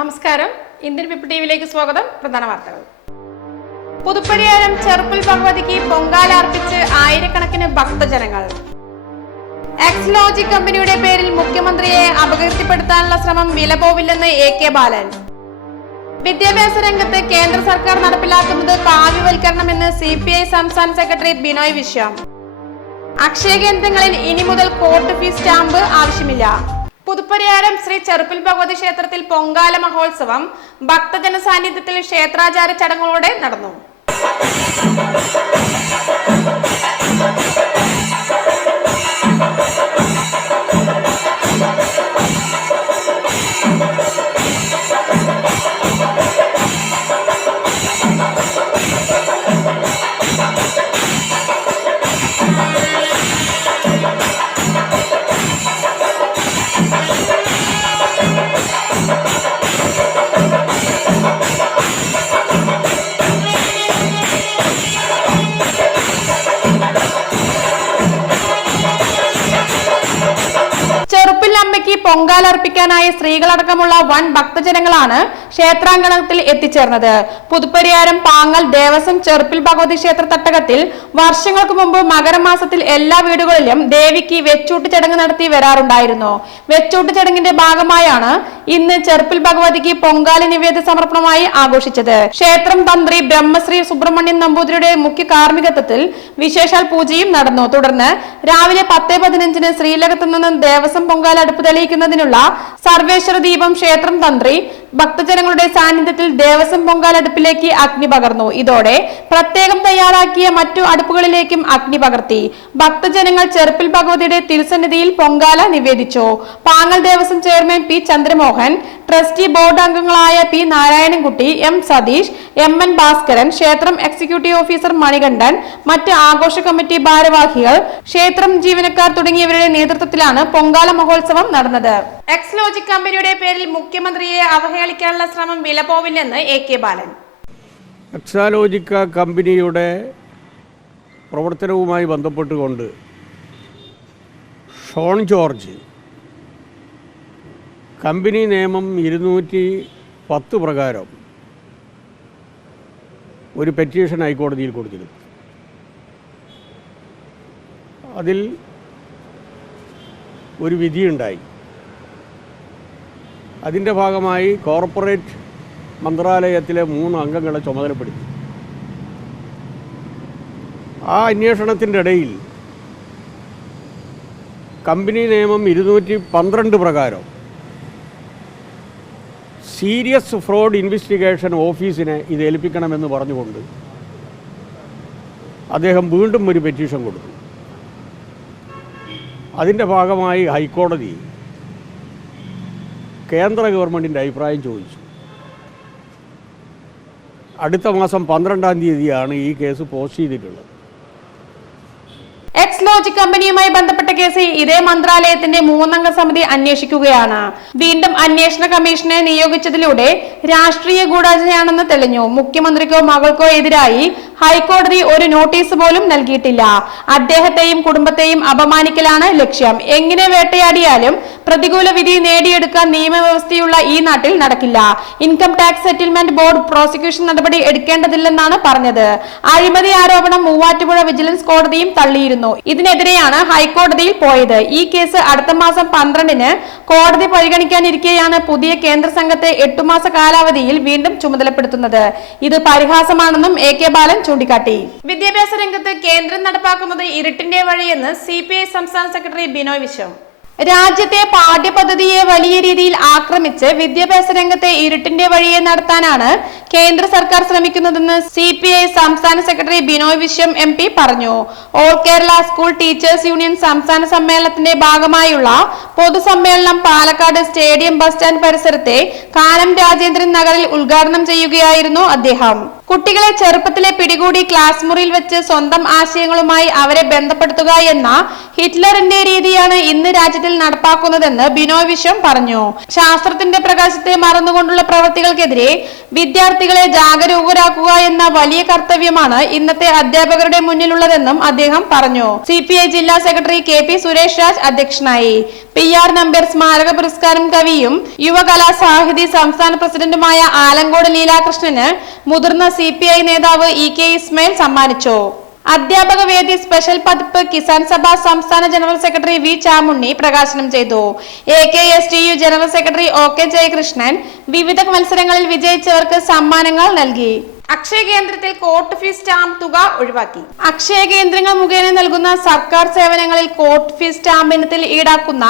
നമസ്കാരം. Indian pip ടിവിയിലേക്ക് സ്വാഗതം. പ്രധാന വാർത്തകൾ. പുതുപ്പടിയാരം ചെറുപ്പിൽ ഭഗവതിക്ക് പൊങ്കാല അർപ്പിച്ച് ആയിരക്കണക്കിന് ഭക്തജനങ്ങൾ. എക്സ്ലോജി കമ്പനിയുടെ പേരിൽ മുഖ്യമന്ത്രിയെ അപകീർത്തിപ്പെടുത്താനുള്ള ശ്രമം വിലപോവില്ലെന്ന് എ കെ ബാലൻ. വിദ്യാഭ്യാസ രംഗത്ത് കേന്ദ്ര സർക്കാർ നടപ്പിലാക്കുന്നത് കാവ്യവൽക്കരണമെന്ന് സി പി ഐ സംസ്ഥാന സെക്രട്ടറി ബിനോയ് വിശ്വം. അക്ഷയ കേന്ദ്രങ്ങളിൽ ഇനി മുതൽ കോർട്ട് ഫീസ് സ്റ്റാമ്പ് ആവശ്യമില്ല. പുതുപ്പരിയാരം ശ്രീ ചെറുപ്പിൽ ഭഗവതി ക്ഷേത്രത്തിൽ പൊങ്കാല മഹോത്സവം ഭക്തജന സാന്നിധ്യത്തിൽ ക്ഷേത്രാചാര ചടങ്ങുകളോടെ നടന്നു. അമ്മയ്ക്ക് പൊങ്കാല സ്ത്രീകളടക്കമുള്ള വൻ ഭക്തജനങ്ങളാണ് ക്ഷേത്രാങ്കണത്തിൽ എത്തിച്ചേർന്നത്. പുതുപ്പരിയാരം പാങ്ങൽ ദേവസ്വം ചെറുപ്പിൽ ഭഗവതി ക്ഷേത്ര തട്ടകത്തിൽ വർഷങ്ങൾക്ക് മുമ്പ് മകരമാസത്തിൽ എല്ലാ വീടുകളിലും ദേവിക്ക് വെച്ചൂട്ട് ചടങ്ങ് നടത്തി വരാറുണ്ടായിരുന്നു. വെച്ചൂട്ട് ചടങ്ങിന്റെ ഭാഗമായാണ് ഇന്ന് ചെറുപ്പിൽ ഭഗവതിക്ക് പൊങ്കാല നിവേദ സമർപ്പണമായി ആഘോഷിച്ചത്. ക്ഷേത്രം തന്ത്രി ബ്രഹ്മശ്രീ സുബ്രഹ്മണ്യൻ നമ്പൂതിരിയുടെ മുഖ്യ കാർമ്മികത്വത്തിൽ വിശേഷാൽ പൂജയും നടന്നു. തുടർന്ന് രാവിലെ പത്ത് പതിനഞ്ചിന് ശ്രീലകത്ത് നിന്ന് ദേവസ്വം പൊങ്കാല അടുപ്പ് തെളിയിക്കുന്നതിനുള്ള സർവേശ്വര ദീപം ക്ഷേത്രം തന്ത്രി ഭക്തജനങ്ങളുടെ സാന്നിധ്യത്തിൽ ദേവസ്വം പൊങ്കാല അടുപ്പിലേക്ക് അഗ്നി പകർന്നു. ഇതോടെ പ്രത്യേകം തയ്യാറാക്കിയ മറ്റു അടുപ്പുകളിലേക്കും അഗ്നി പകർത്തി. ഭക്തജനങ്ങൾ ചെറുപ്പിൽ ഭഗവതിയുടെ തിരുസന്നിധിയിൽ പൊങ്കാല നിവേദിച്ചു. Pangal Devaswom chairman P Chandramohan trustee board അംഗങ്ങളായ P Narayanankutty M Satheesh M N Bhaskaran ക്ഷേത്രം എക്സിക്യൂട്ടീവ് ഓഫീസർ മണികണ്ഠൻ മറ്റ് ആഘോഷ കമ്മിറ്റി ഭാരവാഹികൾ ക്ഷേത്രം ജീവനക്കാർ തുടങ്ങിയവരുടെ നേതൃത്വത്തിലാണ് പൊങ്കാല മഹോത്സവം നടന്നത്. എക്സ് ലോജിക് കമ്പനിയുടെ പേരിൽ മുഖ്യമന്ത്രിയെ അവഹേളിക്കാനുള്ള ശ്രമം വിലപോവില്ലെന്ന് എ കെ ബാലൻ. എക്സാലോജിക്ക കമ്പനിയുടെ പ്രവർത്തനവുമായി ബന്ധപ്പെട്ടുകൊണ്ട് ഷോൺ ജോർജ് കമ്പനി നിയമം ഇരുന്നൂറ്റി പത്ത് പ്രകാരം ഒരു പെറ്റീഷൻ ഹൈക്കോടതിയിൽ കൊടുത്തിരുന്നു. അതിൽ ഒരു വിധിയുണ്ടായി. അതിന്റെ ഭാഗമായി കോർപ്പറേറ്റ് മന്ത്രാലയത്തിലെ മൂന്ന് അംഗങ്ങളെ ചുമതലപ്പെടുത്തി. ആ അന്വേഷണത്തിന്റെ ഇടയിൽ കമ്പനി നിയമം ഇരുന്നൂറ്റി പന്ത്രണ്ട് പ്രകാരം സീരിയസ് ഫ്രോഡ് ഇൻവെസ്റ്റിഗേഷൻ ഓഫീസിനെ ഇത് ഏൽപ്പിക്കണമെന്ന് പറഞ്ഞുകൊണ്ട് അദ്ദേഹം വീണ്ടും ഒരു പെറ്റീഷൻ കൊടുത്തു. അതിന്റെ ഭാഗമായി ഹൈക്കോടതി കേന്ദ്ര ഗവൺമെന്റിന്റെ അഭിപ്രായം ചോദിച്ചു. അടുത്ത മാസം പന്ത്രണ്ടാം തീയതിയാണ് ഈ കേസ് പോസ്റ്റ് ചെയ്തിട്ടുള്ളത്. ലോജിക് കമ്പനിയുമായി ബന്ധപ്പെട്ട കേസ് ഇതേ മന്ത്രാലയത്തിന്റെ മൂന്നംഗ സമിതി അന്വേഷിക്കുകയാണ്. വീണ്ടും അന്വേഷണ കമ്മീഷനെ നിയോഗിച്ചതിലൂടെ രാഷ്ട്രീയ ഗൂഢാചരണയാണെന്ന് തെളിഞ്ഞു. മുഖ്യമന്ത്രിക്കോ മകൾക്കോ എതിരായി ഹൈക്കോടതി ഒരു നോട്ടീസ് പോലും നൽകിയിട്ടില്ല. അദ്ദേഹത്തെയും കുടുംബത്തെയും അപമാനിക്കലാണ് ലക്ഷ്യം. എങ്ങനെ വേട്ടയാടിയാലും പ്രതികൂല വിധി നേടിയെടുക്കാൻ നിയമവ്യവസ്ഥയുള്ള ഈ നാട്ടിൽ നടക്കില്ല. Income tax settlement board prosecution നടപടി എടുക്കേണ്ടതില്ലെന്നാണ് പറഞ്ഞത്. അഴിമതി ആരോപണം മൂവാറ്റുപുഴ വിജിലൻസ് കോടതിയും തള്ളിയിരുന്നു. ഇതിനെതിരെയാണ് ഹൈക്കോടതിയിൽ പോയത്. ഈ കേസ് അടുത്ത മാസം പന്ത്രണ്ടിന് കോടതി പരിഗണിക്കാനിരിക്കെയാണ് പുതിയ കേന്ദ്ര സംഘത്തെ എട്ടുമാസ കാലാവധിയിൽ വീണ്ടും ചുമതലപ്പെടുത്തുന്നത്. ഇത് പരിഹാസമാണെന്നും എ കെ ബാലൻ ചൂണ്ടിക്കാട്ടി. വിദ്യാഭ്യാസ രംഗത്ത് കേന്ദ്രം നടപ്പാക്കുന്നത് ഇരുട്ടിന്റെ വഴിയെന്ന് സി സംസ്ഥാന സെക്രട്ടറി ബിനോയ് വിശ്വം. രാജ്യത്തെ പാഠ്യപദ്ധതിയെ വലിയ രീതിയിൽ ആക്രമിച്ച് വിദ്യാഭ്യാസ രംഗത്തെ ഇരുട്ടിന്റെ വഴിയെ നടത്താനാണ് കേന്ദ്ര സർക്കാർ ശ്രമിക്കുന്നതെന്ന് സി പി ഐ സംസ്ഥാന secretary Binoy Viswam M P പറഞ്ഞു. All Kerala school teachers union സംസ്ഥാന സമ്മേളനത്തിന്റെ ഭാഗമായുള്ള പൊതുസമ്മേളനം പാലക്കാട് സ്റ്റേഡിയം ബസ് സ്റ്റാൻഡ് പരിസരത്തെ കാനം രാജേന്ദ്രൻ നഗറിൽ ഉദ്ഘാടനം ചെയ്യുകയായിരുന്നു അദ്ദേഹം. കുട്ടികളെ ചെറുപ്പത്തിലെ പിടികൂടി ക്ലാസ് മുറിയിൽ വെച്ച് സ്വന്തം ആശയങ്ങളുമായി അവരെ ബന്ധപ്പെടുത്തുക എന്ന ഹിറ്റ്ലറിന്റെ രീതിയാണ് ഇന്ന് രാജ്യത്തിൽ നടപ്പാക്കുന്നതെന്ന് ബിനോയ് വിശ്വം പറഞ്ഞു. ശാസ്ത്രത്തിന്റെ പ്രകാശത്തെ മറന്നുകൊണ്ടുള്ള പ്രവൃത്തികൾക്കെതിരെ വിദ്യാർത്ഥികളെ ജാഗരൂകരാക്കുക എന്ന വലിയ കർത്തവ്യമാണ് ഇന്നത്തെ അധ്യാപകരുടെ മുന്നിലുള്ളതെന്നും അദ്ദേഹം പറഞ്ഞു. സി ജില്ലാ secretary K P Suresh Raj അധ്യക്ഷനായി. പി ആർ നമ്പ്യർ സ്മാരക പുരസ്കാരം കവിയും യുവകലാ സാഹിതി സംസ്ഥാന പ്രസിഡന്റുമായ ആലങ്കോട് ലീലാകൃഷ്ണന് മുതിർന്ന സി പി ഐ നേതാവ് ഇ കെ ഇസ്മയിൽ സമ്മാനിച്ചു. അധ്യാപക വേദി സ്പെഷ്യൽ പതിപ്പ് കിസാൻ സഭ സംസ്ഥാന ജനറൽ സെക്രട്ടറി വി ചാമുണ്ണി പ്രകാശനം ചെയ്തു. A K S T U general secretary O K Jayakrishnan വിവിധ മത്സരങ്ങളിൽ വിജയിച്ചവർക്ക് സമ്മാനങ്ങൾ നൽകി. അക്ഷയ കേന്ദ്രത്തിൽ കോർട്ട് ഫീസ് സ്റ്റാമ്പ് തുക ഒഴിവാക്കി. അക്ഷയ കേന്ദ്രങ്ങൾ മുഖേന നൽകുന്ന സർക്കാർ സേവനങ്ങളിൽ കോർട്ട് ഫീസ് സ്റ്റാമ്പ് ഇനത്തിൽ ഈടാക്കുന്ന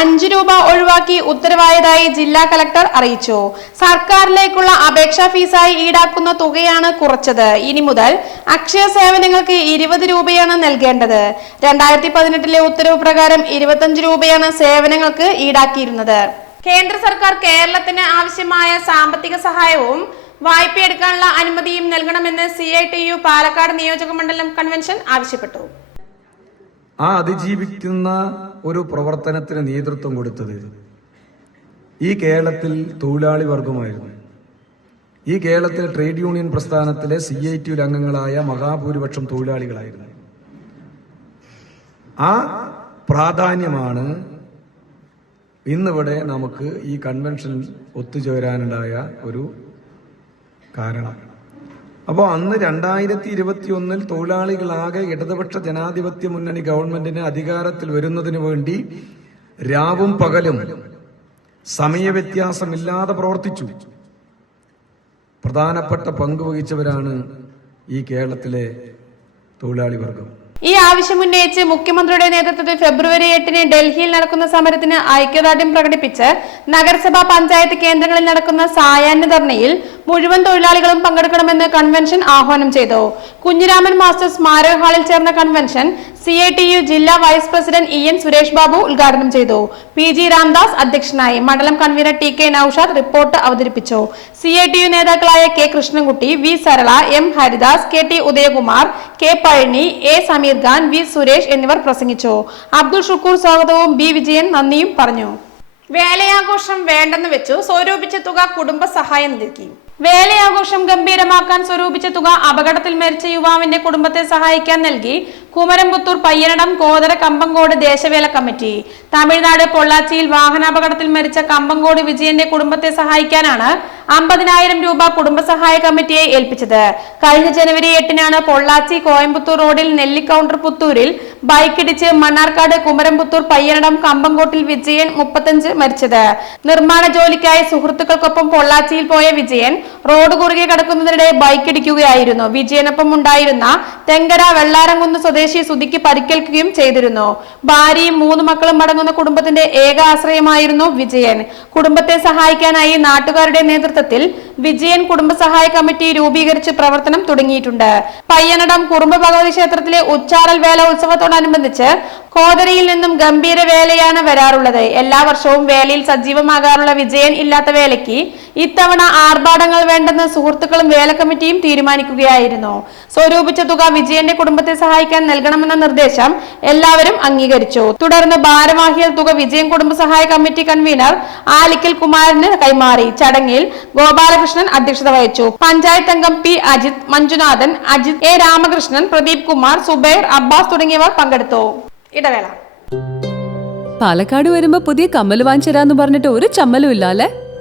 അഞ്ചു രൂപ ഒഴിവാക്കി ഉത്തരവായതായി ജില്ലാ കലക്ടർ അറിയിച്ചു. സർക്കാരിലേക്കുള്ള അപേക്ഷാ ഫീസായി ഈടാക്കുന്ന തുകയാണ് കുറച്ചത്. ഇനി മുതൽ അക്ഷയ സേവനങ്ങൾക്ക് ഇരുപത് രൂപയാണ് നൽകേണ്ടത്. രണ്ടായിരത്തി പതിനെട്ടിലെ ഉത്തരവ് പ്രകാരം ഇരുപത്തഞ്ച് രൂപയാണ് സേവനങ്ങൾക്ക് ഈടാക്കിയിരുന്നത്. കേന്ദ്ര സർക്കാർ കേരളത്തിന് ആവശ്യമായ സാമ്പത്തിക സഹായവും വായ്പയെടുക്കാനുള്ള അനുമതിയും നൽകണമെന്ന് C I T U Palakkad നിയോജക മണ്ഡലം കൺവെൻഷൻ ആവശ്യപ്പെട്ടു. ആ അതിജീവിക്കുന്ന ഒരു പ്രവർത്തനത്തിന് നേതൃത്വം കൊടുത്തത് ഈ കേരളത്തിൽ തൊഴിലാളി വർഗമായിരുന്നു. ഈ കേരളത്തിലെ ട്രേഡ് യൂണിയൻ പ്രസ്ഥാനത്തിലെ സി ഐ ടി അംഗങ്ങളായ മഹാഭൂരിപക്ഷം തൊഴിലാളികളായിരുന്നു. ആ പ്രാധാന്യമാണ് ഇന്നിവിടെ നമുക്ക് ഈ കൺവെൻഷൻ ഒത്തുചേരാനുണ്ടായ ഒരു കാരണം. അപ്പോൾ അന്ന് രണ്ടായിരത്തി ഇരുപത്തി ഒന്നിൽ തൊഴിലാളികളാകെ ഇടതുപക്ഷ ജനാധിപത്യ മുന്നണി ഗവൺമെന്റിന് അധികാരത്തിൽ വരുന്നതിന് വേണ്ടി രാവും പകലും സമയവ്യത്യാസമില്ലാതെ പ്രവർത്തിച്ചു. പ്രധാനപ്പെട്ട പങ്കുവഹിച്ചവരാണ് ഈ കേരളത്തിലെ തൊഴിലാളി വർഗം. ഈ ആവശ്യമുന്നയിച്ച് മുഖ്യമന്ത്രിയുടെ നേതൃത്വത്തിൽ ഫെബ്രുവരി എട്ടിന് ഡൽഹിയിൽ നടക്കുന്ന സമരത്തിന് ഐക്യദാർഢ്യം പ്രകടിപ്പിച്ച് നഗരസഭാ പഞ്ചായത്ത് കേന്ദ്രങ്ങളിൽ നടക്കുന്ന സായാഹ്ന ധർണയിൽ മുഴുവൻ തൊഴിലാളികളും പങ്കെടുക്കണമെന്ന് കൺവെൻഷൻ ആഹ്വാനം ചെയ്തു. കുഞ്ഞിരാമൻ മാസ്റ്റർ സ്മാരക ഹാളിൽ ചേർന്ന convention C I T U ജില്ലാ vice president E N Suresh Babu ഉദ്ഘാടനം ചെയ്തു. പി ജി രാംദാസ് അധ്യക്ഷനായി മണ്ഡലം convener T K Naushad report അവതരിപ്പിച്ചു. സി ഐ ടി യു നേതാക്കളായ K Krishnankutty V Sarala M Haridas K T Udayakumar K Pazhani A Sameer Khan V Suresh എന്നിവർ പ്രസംഗിച്ചു. അബ്ദുൾ ഷുക്കൂർ സ്വാഗതവും B Vijayan നന്ദിയും പറഞ്ഞു. വേലയാഘോഷം വേണ്ടെന്ന് വെച്ചു സ്വരൂപിച്ച തുക കുടുംബ സഹായം നൽകി. വേലയാഘോഷം ഗംഭീരമാക്കാൻ സ്വരൂപിച്ച തുക അപകടത്തിൽ മരിച്ച യുവാവിന്റെ കുടുംബത്തെ സഹായിക്കാൻ നൽകി കുമരംപുത്തൂർ പയ്യനടം കോതര കമ്പങ്കോട് ദേശവേല കമ്മിറ്റി. തമിഴ്നാട് പൊള്ളാച്ചിയിൽ വാഹനാപകടത്തിൽ മരിച്ച കമ്പങ്കോട് വിജയന്റെ കുടുംബത്തെ സഹായിക്കാനാണ് അമ്പതിനായിരം രൂപ കുടുംബസഹായ കമ്മിറ്റിയെ ഏൽപ്പിച്ചത്. കഴിഞ്ഞ ജനുവരി എട്ടിനാണ് പൊള്ളാച്ചി കോയമ്പത്തൂർ റോഡിൽ നെല്ലിക്കൗണ്ടർ പുത്തൂരിൽ ബൈക്കിടിച്ച് മണ്ണാർക്കാട് കുമരംപുത്തൂർ പയ്യനടം കമ്പങ്കോട്ടിൽ വിജയൻ മുപ്പത്തഞ്ച് മരിച്ചത്. നിർമ്മാണ ജോലിക്കായി സുഹൃത്തുക്കൾക്കൊപ്പം പൊള്ളാച്ചിയിൽ പോയ വിജയൻ റോഡ് കുറുകെ കടക്കുന്നതിനിടെ ബൈക്കിടിക്കുകയായിരുന്നു വിജയനൊപ്പം ഉണ്ടായിരുന്ന തെങ്കര വെള്ളാരംകുന്ന് സ്വദേശി സുധിക്ക് പരിക്കേൽക്കുകയും ചെയ്തിരുന്നു. ഭാര്യയും മൂന്ന് മക്കളും അടങ്ങുന്ന കുടുംബത്തിന്റെ ഏക ആശ്രയമായിരുന്നു വിജയൻ. കുടുംബത്തെ സഹായിക്കാനായി നാട്ടുകാരുടെ നേതൃത്വത്തിൽ വിജയൻ കുടുംബസഹായ കമ്മിറ്റി രൂപീകരിച്ച് പ്രവർത്തനം തുടങ്ങിയിട്ടുണ്ട്. പയ്യനടം കുറുമ്പ ഭഗവതി ക്ഷേത്രത്തിലെ ഉച്ചാറൽ വേല ഉത്സവത്തോടനുബന്ധിച്ച് കോതരയിൽ നിന്നും ഗംഭീര വേലയാണ് വരാറുള്ളത്. എല്ലാ വർഷവും വേലയിൽ സജീവമാകാറുള്ള വിജയൻ ഇല്ലാത്ത വേലയ്ക്ക് ഇത്തവണ ആർഭാടങ്ങൾ വേണ്ടെന്ന് സുഹൃത്തുക്കളും വേല കമ്മിറ്റിയും തീരുമാനിക്കുകയായിരുന്നു. സ്വരൂപിച്ച തുക വിജയന്റെ കുടുംബത്തെ സഹായിക്കാൻ നൽകണമെന്ന നിർദ്ദേശം എല്ലാവരും അംഗീകരിച്ചു. തുടർന്ന് ഭാരവാഹിയ തുക വിജയൻ കുടുംബസഹായ കമ്മിറ്റി കൺവീനർ ആലിക്കൽ കുമാരന് കൈമാറി. ചടങ്ങിൽ ഗോപാലകൃഷ്ണൻ അധ്യക്ഷത വഹിച്ചു. പഞ്ചായത്ത് അംഗം പി അജിത് മഞ്ജുനാഥൻ അജിത് എ രാമകൃഷ്ണൻ പ്രദീപ് കുമാർ സുബൈർ അബ്ബാസ് തുടങ്ങിയവർ പങ്കെടുത്തു. ഇടവേള. പാലക്കാട് വരുമ്പോ പുതിയ കമ്മൽ വാങ്ങിച്ചരാന്ന് പറഞ്ഞിട്ട് ഒരു ചമ്മലും ഇല്ല അല്ലേ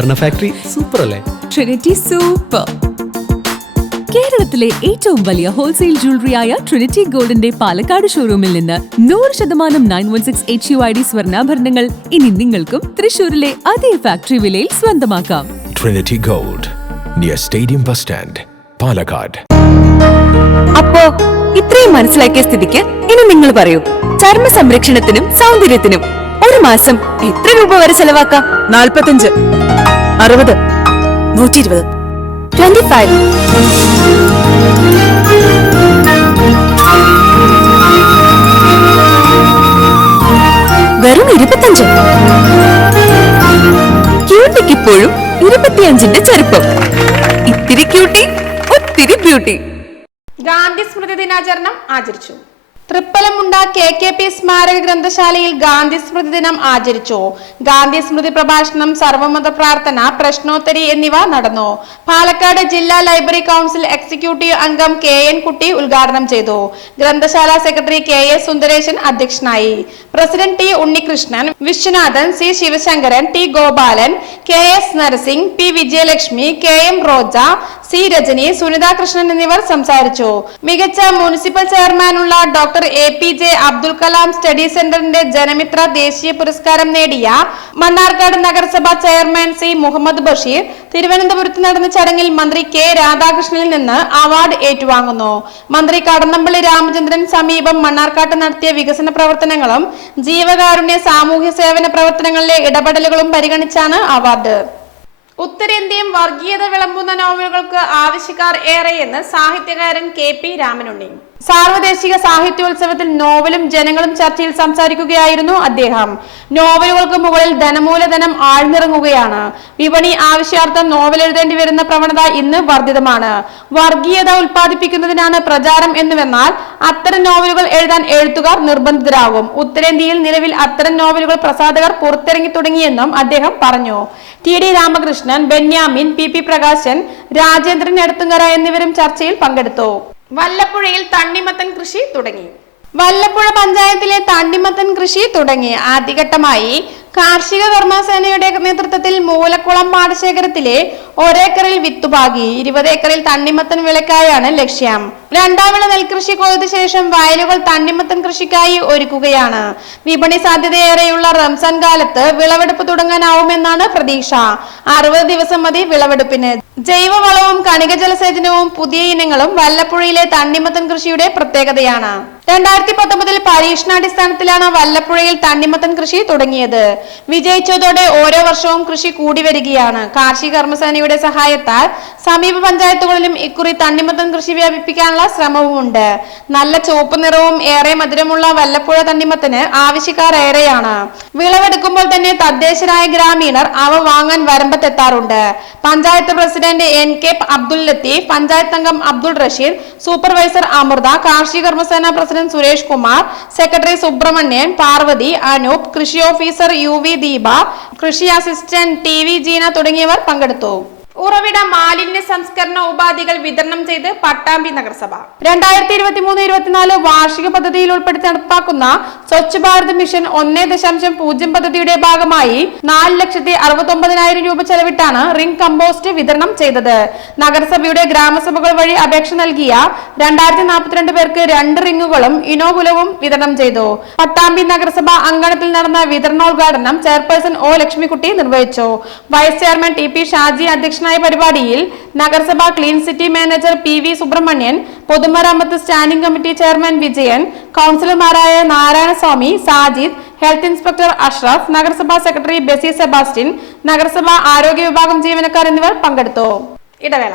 ആഭരണ ഫാക്ടറി സൂപ്പർ അല്ലേ? ട്രിനിറ്റി സൂപ്പർ കേരളത്തിലെ ഏറ്റവും വലിയ ഹോൾസെയിൽ ജ്വല്ലറിയായ ട്രിനിറ്റി ഗോൾഡിന്റെ പാലക്കാട് ഷോറൂമിൽ നിന്ന് നൂറ് ശതമാനം nine one six H U I D സ്വർണാഭരണങ്ങൾ ഇനി നിങ്ങൾക്കും തൃശൂരിലെ അതേ ഫാക്ടറി വിലയിൽ സ്വന്തമാക്കാം. Trinity gold near stadium bus stand Palakkad അപ്പോ ഇത്രയും മനസ്സിലാക്കിയ സ്ഥിതിക്ക് ഇനി നിങ്ങൾ പറയൂ ചർമ്മ സംരക്ഷണത്തിനും സൗന്ദര്യത്തിനും ഒരു മാസം എത്ര രൂപ വരെ ചെലവാക്കാം? നാൽപ്പത്തഞ്ച് അറുപത് നൂറ്റി ഇരുപത് ട്വന്റി ഫൈവ് വെറും ഇരുപത്തഞ്ച്. ക്യൂട്ടിക്ക് ഇപ്പോഴും ഇരുപത്തിയഞ്ചിന്റെ ചെറുപ്പം ഇത്തിരി ക്യൂട്ടി ഒത്തിരി ബ്യൂട്ടി. ഗാന്ധി സ്മൃതി ദിനാചരണം ആചരിച്ചു. തൃപ്പലമുണ്ട കെ കെ പി സ്മാരക ഗ്രന്ഥശാലയിൽ ഗാന്ധി സ്മൃതി ദിനം ആചരിച്ചു. ഗാന്ധി സ്മൃതി പ്രഭാഷണം സർവമത പ്രാർത്ഥന പ്രശ്നോത്തരി എന്നിവ നടന്നു. പാലക്കാട് ജില്ലാ ലൈബ്രറി കൗൺസിൽ എക്സിക്യൂട്ടീവ് അംഗം കെ എൻ കുട്ടി ഉദ്ഘാടനം ചെയ്തു. ഗ്രന്ഥശാല സെക്രട്ടറി കെ എ സുന്ദരേശൻ അധ്യക്ഷനായി. President T Unnikrishnan Viswanathan C Sivasankaran T Gopalan K S Narasing P Vijayalakshmi K M Roja C Rajani Sunitha Krishnan എന്നിവർ സംസാരിച്ചു. മികച്ച municipal ചെയർമാനുള്ള doctor A P J Abdul Kalam study സെന്ററിന്റെ ജനമിത്ര ദേശീയ പുരസ്കാരം നേടിയ മണ്ണാർക്കാട് നഗരസഭ chairman C Muhammad Basheer തിരുവനന്തപുരത്ത് നടന്ന ചടങ്ങിൽ മന്ത്രി കെ രാധാകൃഷ്ണനിൽ നിന്ന് അവാർഡ് ഏറ്റുവാങ്ങുന്നു. മന്ത്രി കടന്നപ്പള്ളി രാമചന്ദ്രൻ സമീപം മണ്ണാർക്കാട്ട് നടത്തിയ വികസന പ്രവർത്തനങ്ങളും ജീവകാരുണ്യ സാമൂഹ്യ സേവന പ്രവർത്തനങ്ങളിലെ ഇടപെടലുകളും പരിഗണിച്ചാണ് അവാർഡ്. ഉത്തരേന്ത്യയും വർഗീയത വിളമ്പുന്ന നോവലുകൾക്ക് ആവശ്യക്കാർ ഏറെയെന്ന് സാഹിത്യകാരൻ കെ പി രാമനുണ്ണി. സാർവദേശിക സാഹിത്യോത്സവത്തിൽ നോവലും ജനങ്ങളും ചർച്ചയിൽ സംസാരിക്കുകയായിരുന്നു അദ്ദേഹം. നോവലുകൾക്ക് മുകളിൽ ധനമൂലധനം ആഴ്ന്നിറങ്ങുകയാണ്. വിപണി ആവശ്യാർത്ഥം നോവൽ എഴുതേണ്ടി വരുന്ന പ്രവണത ഇന്ന് വർദ്ധിതമാണ്. വർഗീയത ഉൽപ്പാദിപ്പിക്കുന്നതിനാണ് പ്രചാരം എന്നുവെന്നാൽ അത്തരം നോവലുകൾ എഴുതാൻ എഴുത്തുകാർ നിർബന്ധിതരാകും. ഉത്തരേന്ത്യയിൽ നിലവിൽ അത്തരം നോവലുകൾ പ്രസാധകർ പുറത്തിറങ്ങി തുടങ്ങിയെന്നും അദ്ദേഹം പറഞ്ഞു. T D Ramakrishnan Benyamin P P Prakashan Rajendran Eduthunkara എന്നിവരും ചർച്ചയിൽ പങ്കെടുത്തു. വല്ലപ്പുഴയിൽ തണ്ണിമത്തൻ കൃഷി തുടങ്ങി. വല്ലപ്പുഴ പഞ്ചായത്തിലെ തണ്ണിമത്തൻ കൃഷി തുടങ്ങി. ആദ്യഘട്ടമായി കാർഷിക കർമ്മസേനയുടെ നേതൃത്വത്തിൽ മൂലക്കുളം പാടശേഖരത്തിലെ ഒരേക്കറിൽ വിത്തുപാകി. ഇരുപത് ഏക്കറിൽ തണ്ണിമത്തൻ വിളക്കായാണ് ലക്ഷ്യം. രണ്ടാം വിള നെൽകൃഷി കൊയ്ത ശേഷം വയലുകൾ തണ്ണിമത്തൻ കൃഷിക്കായി ഒരുക്കുകയാണ്. വിപണി സാധ്യതയേറെയുള്ള റംസാൻ കാലത്ത് വിളവെടുപ്പ് തുടങ്ങാനാവുമെന്നാണ് പ്രതീക്ഷ. അറുപത് ദിവസം മതി വിളവെടുപ്പിന്. ജൈവവളവും കണിക ജലസേചനവും പുതിയ ഇനങ്ങളും വല്ലപ്പുഴയിലെ തണ്ണിമത്തൻ കൃഷിയുടെ പ്രത്യേകതയാണ്. രണ്ടായിരത്തി പത്തൊമ്പതിൽ പരീക്ഷണാടിസ്ഥാനത്തിലാണ് വല്ലപ്പുഴയിൽ തണ്ണിമത്തൻ കൃഷി തുടങ്ങിയത്. വിജയിച്ചതോടെ ഓരോ വർഷവും കൃഷി കൂടി വരികയാണ്. കാർഷിക കർമ്മസേനയുടെ സഹായത്താൽ സമീപ പഞ്ചായത്തുകളിലും ഇക്കുറി തണ്ണിമത്തൻ കൃഷി വ്യാപിപ്പിക്കാനുള്ള ശ്രമവുമുണ്ട്. നല്ല ചുവപ്പ് നിറവും ഏറെ മധുരമുള്ള വല്ലപ്പുഴ തണ്ണിമത്തന് ആവശ്യക്കാർ ഏറെയാണ് വിളവെടുക്കുമ്പോൾ തന്നെ തദ്ദേശരായ ഗ്രാമീണർ അവ വാങ്ങാൻ വരമ്പത്തെത്താറുണ്ട്. Panchayat president N K Abdul Latheef panchayat അംഗം അബ്ദുൾ റഷീദ് സൂപ്പർവൈസർ അമൃത കാർഷിക കർമ്മസേന പ്രസിഡന്റ് സുരേഷ് കുമാർ സെക്രട്ടറി സുബ്രഹ്മണ്യൻ പാർവതി അനൂപ് കൃഷി ഓഫീസർ യു വി ദീപ കൃഷി അസിസ്റ്റന്റ് ടി വി ജീന തുടങ്ങിയവർ പങ്കെടുത്തു. ഉറവിട മാലിന്യ സംസ്കരണ ഉപാധികൾ വിതരണം ചെയ്ത് പട്ടാമ്പി നഗരസഭ. രണ്ടായിരത്തി ഇരുപത്തി മൂന്ന് ഇരുപത്തിനാല് വാർഷിക പദ്ധതിയിൽ ഉൾപ്പെടുത്തി നടപ്പാക്കുന്ന സ്വച്ഛ് ഭാരത് മിഷൻ ഒന്നേ ദശാംശം പൂജ്യം പദ്ധതിയുടെ ഭാഗമായി നാല് ലക്ഷത്തി അറുപത്തി ഒമ്പതിനായിരം രൂപ ചെലവിട്ടാണ് റിംഗ് കമ്പോസ്റ്റ് വിതരണം ചെയ്തത്. നഗരസഭയുടെ ഗ്രാമസഭകൾ വഴി അപേക്ഷ നൽകിയ രണ്ടായിരത്തി നാൽപ്പത്തിരണ്ട് പേർക്ക് രണ്ട് റിങ്ങുകളും ഇനോകുലവും വിതരണം ചെയ്തു. പട്ടാമ്പി നഗരസഭ അങ്കണത്തിൽ നടന്ന വിതരണോദ്ഘാടനം ചെയർപേഴ്സൺ ഒ ലക്ഷ്മിക്കുട്ടി നിർവഹിച്ചു. Vice chairman T P Shaji അധ്യക്ഷനായ പരിപാടിയിൽ നഗരസഭ clean city manager P V Subramanian പൊതുമരാമത്ത് സ്റ്റാൻഡിംഗ് കമ്മിറ്റി ചെയർമാൻ വിജയൻ കൌൺസിലർമാരായ നാരായണസ്വാമി സാജിദ് ഹെൽത്ത് ഇൻസ്പെക്ടർ അഷ്റഫ് നഗരസഭാ സെക്രട്ടറി ബെസി സെബാസ്റ്റ്യൻ നഗരസഭാ ആരോഗ്യ വിഭാഗം ജീവനക്കാർ എന്നിവർ പങ്കെടുത്തു. ഇടവേള.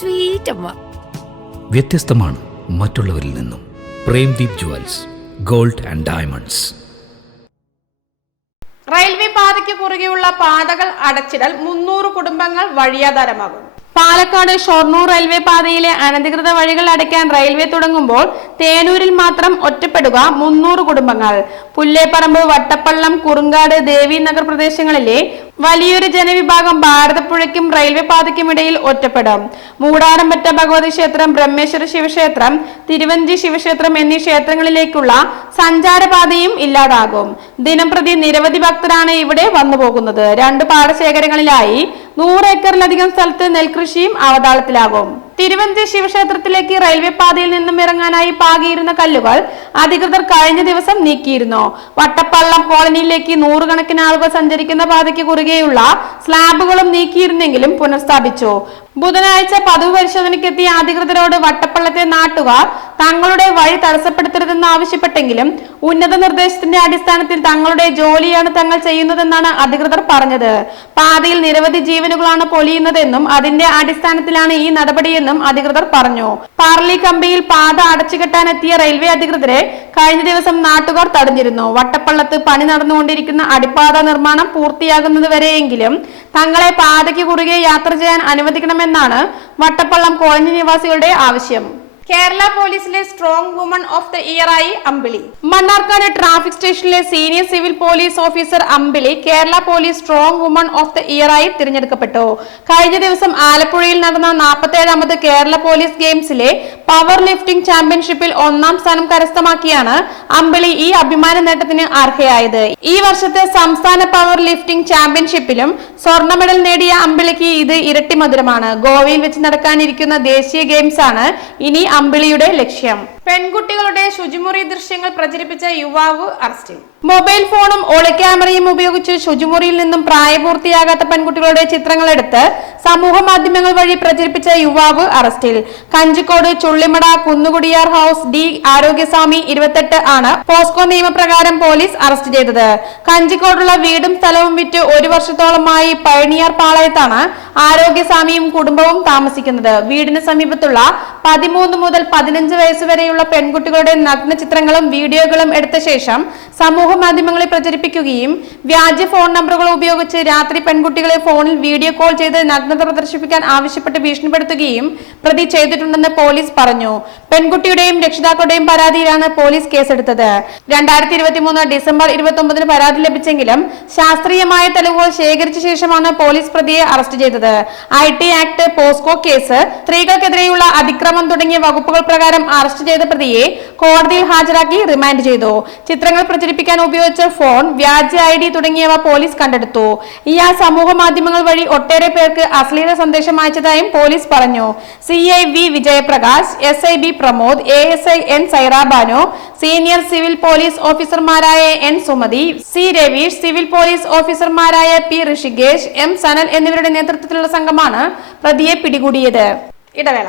സ്വീറ്റ് അമ്മ വ്യത്യസ്തമാണ് മറ്റുള്ളവരിൽ നിന്നും. Premdeep jewels gold and diamonds. Railway പാതയ്ക്ക് കുറുകെയുള്ള പാതകൾ അടച്ചിടൽ മുന്നൂറ് കുടുംബങ്ങൾ വഴിയാധാരമാകും പാലക്കാട് ഷൊർണൂർ റെയിൽവേ പാതയിലെ അനധികൃത വഴികൾ അടയ്ക്കാൻ റെയിൽവേ തുടങ്ങുമ്പോൾ തേനൂരിൽ മാത്രം ഒറ്റപ്പെടുക മുന്നൂറ് കുടുംബങ്ങൾ. പുല്ലേപ്പറമ്പ് വട്ടപ്പള്ളം കുറുങ്കാട് ദേവീനഗർ പ്രദേശങ്ങളിലെ വലിയൊരു ജനവിഭാഗം ഭാരതപ്പുഴയ്ക്കും റെയിൽവേ പാതയ്ക്കുമിടയിൽ ഒറ്റപ്പെടും. മൂടാരമ്പറ്റ ഭഗവതി ക്ഷേത്രം ബ്രഹ്മേശ്വര ശിവക്ഷേത്രം തിരുവഞ്ചി ശിവക്ഷേത്രം എന്നീ ക്ഷേത്രങ്ങളിലേക്കുള്ള സഞ്ചാരപാതയും ഇല്ലാതാകും. ദിനംപ്രതി നിരവധി ഭക്തരാണ് ഇവിടെ വന്നുപോകുന്നത്. രണ്ട് പാടശേഖരങ്ങളിലായി നൂറ് ഏക്കറിലധികം സ്ഥലത്ത് നെൽകൃഷിയും അവതാളത്തിലാകും തിരുവഞ്ചി ശിവക്ഷേത്രത്തിലേക്ക് റെയിൽവേ പാതയിൽ നിന്നും ഇറങ്ങാനായി പാകിയിരുന്ന കല്ലുകൾ അധികൃതർ കഴിഞ്ഞ ദിവസം നീക്കിയിരുന്നു. വട്ടപ്പള്ളം കോളനിയിലേക്ക് നൂറുകണക്കിന് ആളുകൾ സഞ്ചരിക്കുന്ന പാതയ്ക്ക് കുറുകെയുള്ള സ്ലാബുകളും നീക്കിയിരുന്നെങ്കിലും പുനഃസ്ഥാപിച്ചു. ബുധനാഴ്ച പതിവ് പരിശോധനയ്ക്കെത്തിയ അധികൃതരോട് വട്ടപ്പള്ളത്തെ നാട്ടുകാർ തങ്ങളുടെ വഴി തടസ്സപ്പെടുത്തരുതെന്ന് ആവശ്യപ്പെട്ടെങ്കിലും ഉന്നത നിർദ്ദേശത്തിന്റെ അടിസ്ഥാനത്തിൽ തങ്ങളുടെ ജോലിയാണ് തങ്ങൾ ചെയ്യുന്നതെന്നാണ് അധികൃതർ പറഞ്ഞത്. പാതയിൽ നിരവധി ജീവനുകളാണ് പൊലിയുന്നതെന്നും അതിന്റെ അടിസ്ഥാനത്തിലാണ് ഈ നടപടിയെന്നും അധികൃതർ പറഞ്ഞു. പാർലി കമ്പിയിൽ പാത അടച്ചുകെട്ടാനെത്തിയ റെയിൽവേ അധികൃതരെ കഴിഞ്ഞ ദിവസം നാട്ടുകാർ തടഞ്ഞിരുന്നു. വട്ടപ്പള്ളത്ത് പണി നടന്നുകൊണ്ടിരിക്കുന്ന അടിപ്പാത നിർമ്മാണം പൂർത്തിയാകുന്നതുവരെയെങ്കിലും തങ്ങളെ പാതയ്ക്ക് കുറുകെ യാത്ര ചെയ്യാൻ അനുവദിക്കണമെന്നാണ് വട്ടപ്പള്ളം കോളനി നിവാസികളുടെ ആവശ്യം. കേരള പോലീസിലെ strong woman of the year ആയി അമ്പിളി. മണ്ണാർക്കാട് ട്രാഫിക് സ്റ്റേഷനിലെ senior civil police officer Ambili Kerala police strong woman of the year ആയി തിരഞ്ഞെടുക്കപ്പെട്ടു. കഴിഞ്ഞ ദിവസം ആലപ്പുഴയിൽ നടന്ന നാൽപ്പത്തേഴാമത് കേരള പോലീസ് ഗെയിംസിലെ പവർ ലിഫ്റ്റിംഗ് ചാമ്പ്യൻഷിപ്പിൽ ഒന്നാം സ്ഥാനം കരസ്ഥമാക്കിയാണ് അമ്പിളി ഈ അഭിമാന നേട്ടത്തിന് അർഹയായത്. ഈ വർഷത്തെ സംസ്ഥാന പവർ ലിഫ്റ്റിംഗ് ചാമ്പ്യൻഷിപ്പിലും സ്വർണ മെഡൽ നേടിയ അമ്പിളിക്ക് ഇത് ഇരട്ടി മധുരമാണ്. ഗോവയിൽ വെച്ച് നടക്കാനിരിക്കുന്ന ദേശീയ ഗെയിംസ് ആണ് ഇനി അമ്പിളിയുടെ ലക്ഷ്യം. പെൺകുട്ടികളുടെ ശുചിമുറി ദൃശ്യങ്ങൾ പ്രചരിപ്പിച്ച യുവാവ് അറസ്റ്റിൽ മൊബൈൽ ഫോണും ഒളിക്യാമറയും ഉപയോഗിച്ച് ശുചിമുറിയിൽ നിന്നും പ്രായപൂർത്തിയാകാത്ത പെൺകുട്ടികളുടെ ചിത്രങ്ങൾ എടുത്ത് സമൂഹ മാധ്യമങ്ങൾ വഴി പ്രചരിപ്പിച്ച യുവാവ് അറസ്റ്റിൽ കഞ്ചിക്കോട് ചുള്ളിമട കുന്നുകുടിയാർ ഹൌസ് ഡി ആരോഗ്യസ്വാമി ഇരുപത്തെട്ട് ആണ് പോസ്കോ നിയമപ്രകാരം പോലീസ് അറസ്റ്റ് ചെയ്തത്. കഞ്ചിക്കോടുള്ള വീടും സ്ഥലവും വിറ്റ് ഒരു വർഷത്തോളമായി പഴനിയാർ പാളയത്താണ് ആരോഗ്യസ്വാമിയും കുടുംബവും താമസിക്കുന്നത്. വീടിന് സമീപത്തുള്ള പതിമൂന്ന് മുതൽ പതിനഞ്ച് വയസ്സ് വരെയുള്ള പെൺകുട്ടികളുടെ നഗ്ന ചിത്രങ്ങളും വീഡിയോകളും എടുത്ത ശേഷം സമൂഹ മാധ്യമങ്ങളിൽ പ്രചരിപ്പിക്കുകയും വ്യാജ ഫോൺ നമ്പറുകൾ ഉപയോഗിച്ച് രാത്രി പെൺകുട്ടികളെ ഫോണിൽ വീഡിയോ കോൾ ചെയ്ത് നഗ്നത പ്രദർശിപ്പിക്കാൻ ആവശ്യപ്പെട്ട് ഭീഷണിപ്പെടുത്തുകയും പ്രതി ചെയ്തിട്ടുണ്ടെന്ന് പോലീസ് പറഞ്ഞു. പെൺകുട്ടിയുടെയും രക്ഷിതാക്കളുടെയും പരാതിയിലാണ് പോലീസ് കേസെടുത്തത്. രണ്ടായിരത്തി ഇരുപത്തി മൂന്ന് ഡിസംബർ ഇരുപത്തി ഒമ്പതിന് പരാതി ലഭിച്ചെങ്കിലും ശാസ്ത്രീയമായ തെളിവുകൾ ശേഖരിച്ച ശേഷമാണ് പോലീസ് പ്രതിയെ അറസ്റ്റ് ചെയ്തത്. I T act POCSO case സ്ത്രീകൾക്കെതിരെയുള്ള അതിക്രമം തുടങ്ങിയ വകുപ്പുകൾ പ്രകാരം അറസ്റ്റ് ചെയ്ത പ്രതിയെ കോടതിയിൽ ഹാജരാക്കി റിമാൻഡ് ചെയ്തു. ചിത്രങ്ങൾ പ്രചരിപ്പിക്കാൻ ഉപയോഗിച്ച ഫോൺ വ്യാജ ഐ ഡി തുടങ്ങിയവ പോലീസ് കണ്ടെടുത്തു. ഇയാൾ സമൂഹ മാധ്യമങ്ങൾ വഴി ഒട്ടേറെ പേർക്ക് അശ്ലീല സന്ദേശം അയച്ചതായും പോലീസ് പറഞ്ഞു. C I V Vijayaprakash S I B Pramod A S I N Sairabanu senior civil police ഓഫീസർമാരായ N Sumathi C Raveesh civil police ഓഫീസർമാരായ പി ഋഷികേഷ് എം സനൽ എന്നിവരുടെ നേതൃത്വത്തിലുള്ള സംഘമാണ് പ്രതിയെ പിടികൂടിയത്. ഇടവേള.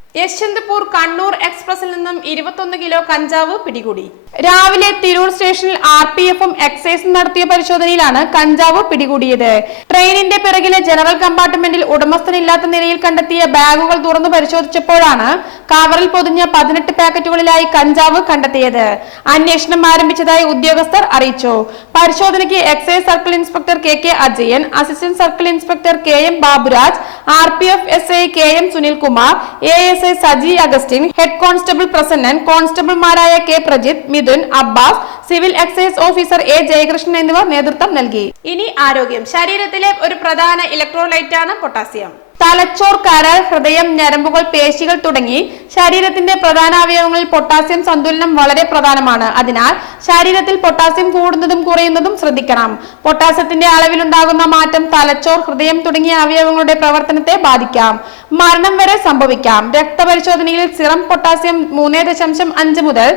Yesvantpur Kannur എക്സ്പ്രസിൽ നിന്നും ഇരുപത്തൊന്ന് കിലോ കഞ്ചാവ് പിടികൂടി. രാവിലെ തിരൂർ സ്റ്റേഷനിൽ ആർ പി എഫും എക്സൈസും നടത്തിയ പരിശോധനയിലാണ് കഞ്ചാവ് പിടികൂടിയത്. ട്രെയിനിന്റെ പിറകിലെ ജനറൽ കമ്പാർട്ട്മെന്റിൽ ഉടമസ്ഥനില്ലാത്ത നിലയിൽ കണ്ടെത്തിയ ബാഗുകൾ തുറന്നു പരിശോധിച്ചപ്പോഴാണ് കവറിൽ പൊതിഞ്ഞ പതിനെട്ട് പാക്കറ്റുകളിലായി കഞ്ചാവ് കണ്ടെത്തിയത്. അന്വേഷണം ആരംഭിച്ചതായി ഉദ്യോഗസ്ഥർ അറിയിച്ചു. പരിശോധനയ്ക്ക് excise circle inspector K K Ajayan assistant circle inspector K M Baburaj R P F S I K M Sunilkumar A S I Saji Augustine head constable Prasannan കോൺസ്റ്റബിൾമാരായ K Prajith Mithun Abbas civil excise officer A Jayakrishnan എന്നിവർ നേതൃത്വം നൽകി. ഇനി ആരോഗ്യം. ശരീരത്തിലെ ഒരു പ്രധാന electrolyte ആണ് potassium. തലച്ചോർ കരൾ ഹൃദയം ഞരമ്പുകൾ പേശികൾ തുടങ്ങി ശരീരത്തിന്റെ പ്രധാന അവയവങ്ങളിൽ പൊട്ടാസ്യം സന്തുലനം വളരെ പ്രധാനമാണ്. അതിനാൽ ശരീരത്തിൽ പൊട്ടാസ്യം കൂടുന്നതും കുറയുന്നതും ശ്രദ്ധിക്കണം. പൊട്ടാസ്യത്തിന്റെ അളവിലുണ്ടാകുന്ന മാറ്റം തലച്ചോർ ഹൃദയം തുടങ്ങിയ അവയവങ്ങളുടെ പ്രവർത്തനത്തെ ബാധിക്കാം. മരണം വരെ സംഭവിക്കാം. രക്തപരിശോധനയിൽ സിറം പൊട്ടാസ്യം മൂന്ന് ദശാംശം അഞ്ച് മുതൽ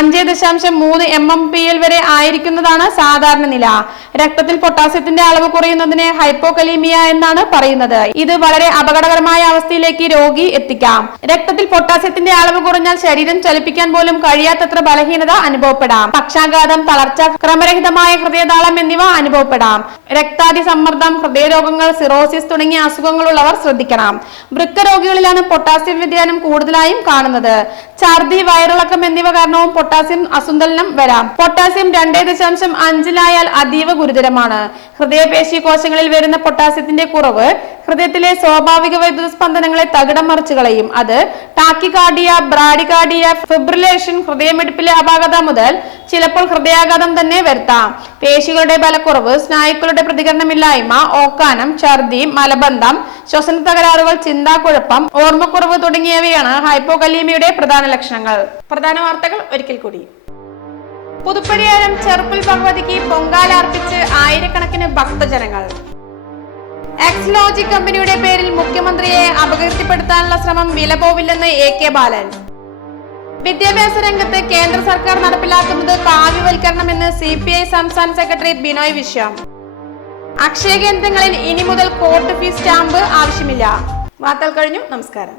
അഞ്ച് ദശാംശം മൂന്ന് എം എം പി എൽ വരെ ആയിരിക്കുന്നതാണ് സാധാരണ നില. രക്തത്തിൽ പൊട്ടാസ്യത്തിന്റെ അളവ് കുറയുന്നതിനെ ഹൈപ്പോകലീമിയ എന്നാണ് പറയുന്നത്. ഇത് വളരെ അപകടകരമായ അവസ്ഥയിലേക്ക് രോഗി എത്തിക്കാം. രക്തത്തിൽ പൊട്ടാസ്യത്തിന്റെ അളവ് കുറഞ്ഞാൽ ശരീരം ചലിപ്പിക്കാൻ പോലും കഴിയാത്തത്ര ബലഹീനത അനുഭവപ്പെടാം. പക്ഷാഘാതം തളർച്ച ക്രമരഹിതമായ ഹൃദയതാളം എന്നിവ അനുഭവപ്പെടാം. രക്താതി സമ്മർദ്ദം ഹൃദയരോഗങ്ങൾ സിറോസിസ് തുടങ്ങിയ അസുഖങ്ങളുള്ളവർ ശ്രദ്ധിക്കണം. വൃക്ക രോഗികളിലാണ് പൊട്ടാസ്യം വ്യതിയാനം കൂടുതലായും കാണുന്നത്. ഛർദി വയറിളക്കം എന്നിവ കാരണവും പൊട്ടാസ്യം അസുന്ദലനം വരാം. പൊട്ടാസ്യം രണ്ടേ ദശാംശം അഞ്ചിലായാൽ അതീവ ഗുരുതരമാണ്. ഹൃദയപേശി കോശങ്ങളിൽ വരുന്ന പൊട്ടാസ്യത്തിന്റെ കുറവ് ഹൃദയത്തിലെ സ്വാഭാവിക വൈദ്യുത സ്പന്ദനങ്ങളെ തകിടം മറിച്ചു കളയും. അത് ടാക്കികാർഡിയ ബ്രാഡികാർഡിയ ഫിബ്രിലേഷൻ ഹൃദയമിടിപ്പിലെ അപാകത മുതൽ ചിലപ്പോൾ ഹൃദയാഘാതം തന്നെ വരുത്താം. പേശികളുടെ ബലക്കുറവ് സ്നായുക്കളുടെ പ്രതികരണമില്ലായ്മ ഓക്കാനം ഛർദി മലബന്ധം ശ്വസന തകരാറുകൾ ചിന്താക്കുഴപ്പം ഓർമ്മക്കുറവ് തുടങ്ങിയവയാണ് ഹൈപ്പോകലീമിയുടെ പ്രധാന ലക്ഷണങ്ങൾ. പ്രധാന വാർത്തകൾ ഒരിക്കൽ കൂടി. പുതുപ്പടിയാരം ചെറുപ്പിൽ ഭഗവതിക്ക് പൊങ്കാല അർപ്പിച്ച് ആയിരക്കണക്കിന് ഭക്തജനങ്ങൾ. എക്സ്ലോജി കമ്പനിയുടെ പേരിൽ മുഖ്യമന്ത്രിയെ അപകീർത്തിപ്പെടുത്താനുള്ള ശ്രമം വിലപോവില്ലെന്ന് എ കെ ബാലൻ. വിദ്യാഭ്യാസ രംഗത്ത് കേന്ദ്ര സർക്കാർ നടപ്പിലാക്കുന്നത് കാവ്യവൽക്കരണമെന്ന് സി പി ഐ സംസ്ഥാന സെക്രട്ടറി ബിനോയ് വിശ്വം. അക്ഷയ കേന്ദ്രങ്ങളിൽ ഇനി മുതൽ കോർട്ട് ഫീസ് സ്റ്റാമ്പ് ആവശ്യമില്ല. വാർത്തകൾ കഴിഞ്ഞു. നമസ്കാരം.